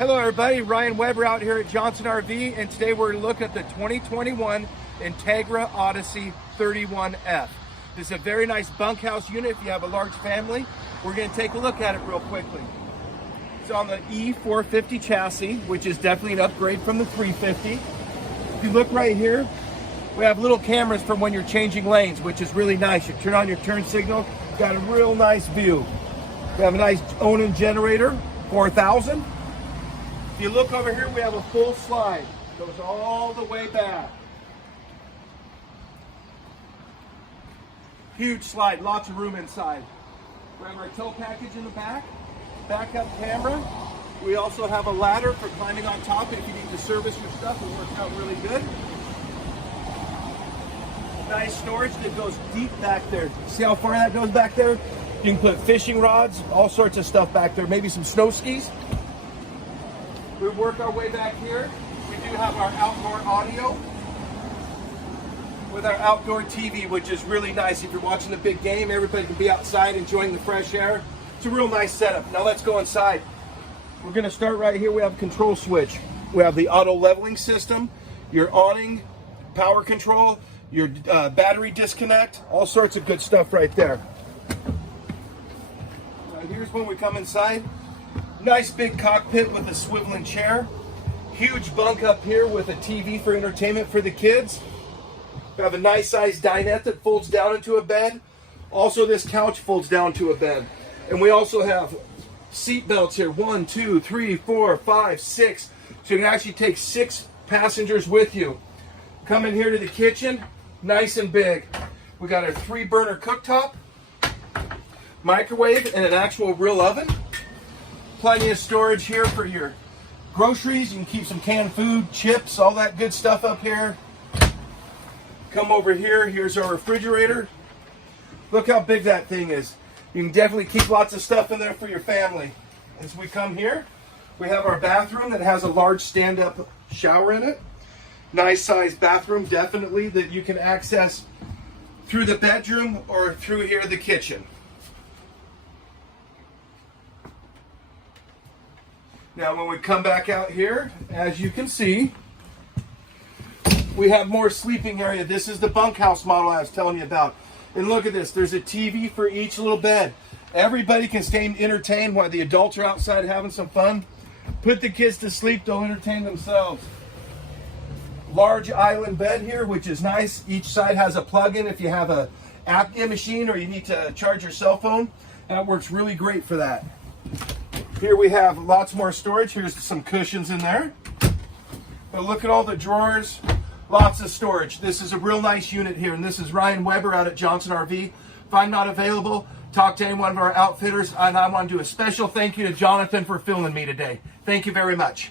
Hello everybody, Ryan Weber out here at Johnson RV, and today we're going to look at the 2021 Entegra Odyssey 31F. This is a very nice bunkhouse unit if you have a large family. We're going to take a look at it real quickly. It's on the E450 chassis, which is definitely an upgrade from the 350. If you look right here, we have little cameras from when you're changing lanes, which is really nice. You turn on your turn signal, got a real nice view. We have a nice Onan generator, 4,000. If you look over here, we have a full slide. Goes all the way back. Huge slide, lots of room inside. We have our tow package in the back, backup camera. We also have a ladder for climbing on top if you need to service your stuff. It works out really good. Nice storage that goes deep back there. See how far that goes back there? You can put fishing rods, all sorts of stuff back there, maybe some snow skis. We work our way back here. We do have our outdoor audio with our outdoor TV, which is really nice. If you're watching the big game, everybody can be outside enjoying the fresh air. It's a real nice setup. Now let's go inside. We're going to start right here. We have a control switch. We have the auto leveling system, your awning, power control, your battery disconnect, all sorts of good stuff right there. Now here's when we come inside. Nice big cockpit with a swiveling chair. Huge bunk up here with a TV for entertainment for the kids. We have a nice sized dinette that folds down into a bed. Also, this couch folds down to a bed. And we also have seat belts here. 1, 2, 3, 4, 5, 6. So you can actually take 6 passengers with you. Come in here to the kitchen, nice and big. We got a 3-burner cooktop, microwave, and an actual real oven. Plenty of storage here for your groceries. You can keep some canned food, chips, all that good stuff up here. Come over here. Here's our refrigerator. Look how big that thing is. You can definitely keep lots of stuff in there for your family. As we come here, we have our bathroom that has a large stand-up shower in it. Nice sized bathroom, definitely, that you can access through the bedroom or through here the kitchen. Now when we come back out here, as you can see, we have more sleeping area. This is the bunkhouse model I was telling you about. And look at this, there's a TV for each little bed. Everybody can stay entertained while the adults are outside having some fun. Put the kids to sleep, they'll entertain themselves. Large island bed here, which is nice. Each side has a plug-in if you have a apnea machine or you need to charge your cell phone. That works really great for that. Here we have lots more storage. Here's some cushions in there. But look at all the drawers, lots of storage. This is a real nice unit here, and this is Ryan Weber out at Johnson RV. If I'm not available, talk to any one of our outfitters, and I want to do a special thank you to Jonathan for filming me today. Thank you very much.